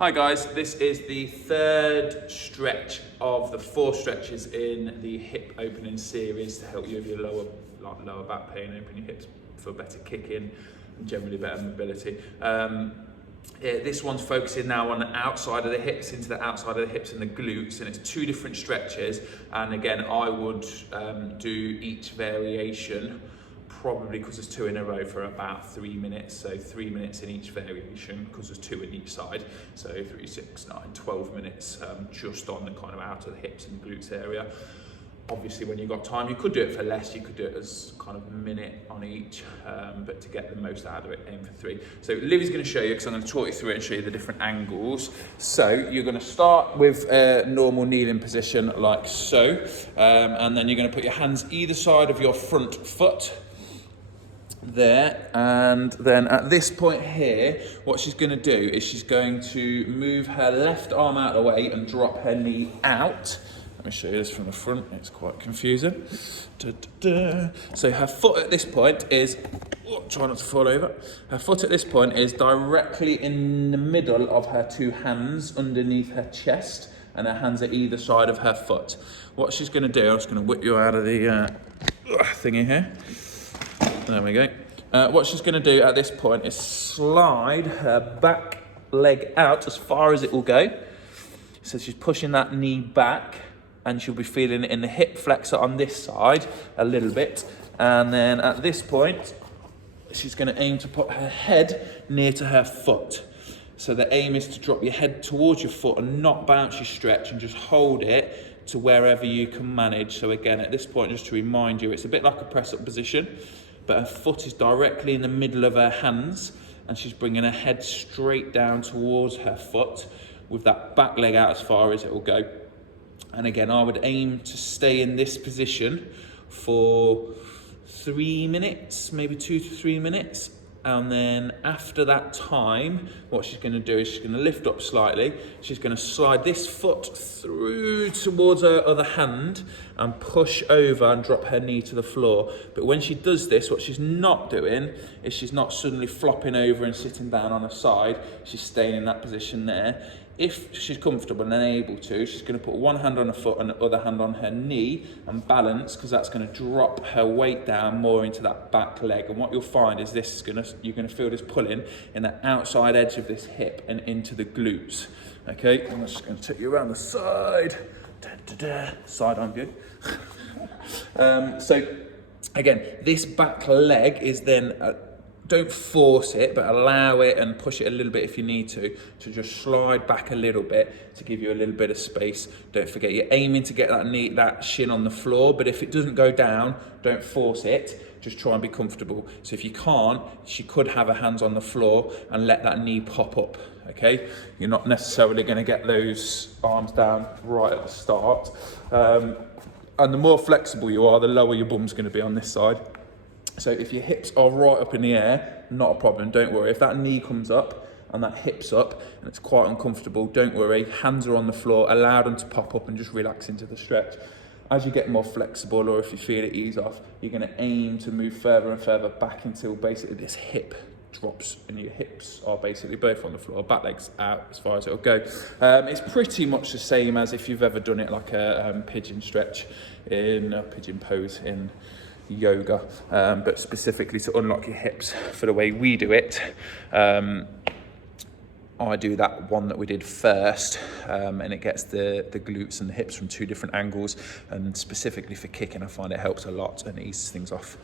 Hi guys, this is the third stretch of the 4 stretches in the hip opening series to help you with your lower back pain, open your hips for better kicking and generally better mobility. This one's focusing now on the outside of the hips, into the outside of the hips and the glutes, and it's 2 different stretches. And again, I would do each variation probably, because there's 2 in a row, for about 3 minutes. So 3 minutes in each variation, because there's 2 in each side. So 3, 6, 9, 12 minutes just on the kind of out of the hips and glutes area. Obviously, when you've got time, you could do it for less. You could do it as kind of a minute on each, but to get the most out of it, aim for 3. So Livy's going to show you, because I'm going to talk you through it and show you the different angles. So you're going to start with a normal kneeling position like so, and then you're going to put your hands either side of your front foot there, and then at this point here, what she's going to do is she's going to move her left arm out of the way and drop her knee out. Let me show you this from the front, it's quite confusing. So her foot at this point is, try not to fall over, her foot at this point is directly in the middle of her 2 hands underneath her chest, and her hands are either side of her foot. What she's going to do, I'm just going to whip you out of the thingy here. There we go. What she's going to do at this point is slide her back leg out as far as it will go. So she's pushing that knee back, and she'll be feeling it in the hip flexor on this side a little bit. And then at this point, she's going to aim to put her head near to her foot. So the aim is to drop your head towards your foot and not bounce your stretch, and just hold it to wherever you can manage. So again, at this point, just to remind you, it's a bit like a press-up position, but her foot is directly in the middle of her hands, and she's bringing her head straight down towards her foot with that back leg out as far as it will go. And again, I would aim to stay in this position for 3 minutes, maybe 2 to 3 minutes. And then after that time, what she's going to do is she's going to lift up slightly. She's going to slide this foot through towards her other hand and push over and drop her knee to the floor. But when she does this, what she's not doing is she's not suddenly flopping over and sitting down on her side. She's staying in that position there. If she's comfortable and able to, she's going to put one hand on her foot and the other hand on her knee and balance, because that's going to drop her weight down more into that back leg. And what you'll find is this is you're going to feel this pulling in the outside edge of this hip and into the glutes. Okay, I'm just going to take you around the side. Side arm view. So again, this back leg is then don't force it, but allow it and push it a little bit if you need to just slide back a little bit to give you a little bit of space. Don't forget, you're aiming to get that shin on the floor, but if it doesn't go down, don't force it. Just try and be comfortable. So if you can't, she could have her hands on the floor and let that knee pop up, okay? You're not necessarily gonna get those arms down right at the start. And the more flexible you are, the lower your bum's gonna be on this side. So if your hips are right up in the air, not a problem, don't worry. If that knee comes up and that hip's up and it's quite uncomfortable, don't worry. Hands are on the floor, allow them to pop up and just relax into the stretch. As you get more flexible, or if you feel it ease off, you're gonna aim to move further and further back until basically this hip drops and your hips are basically both on the floor, back legs out as far as it'll go. It's pretty much the same as if you've ever done it like a pigeon stretch in a pigeon pose in yoga, but specifically to unlock your hips for the way we do it. I do that one that we did first, and it gets the glutes and the hips from 2 different angles, and specifically for kicking I find it helps a lot and eases things off.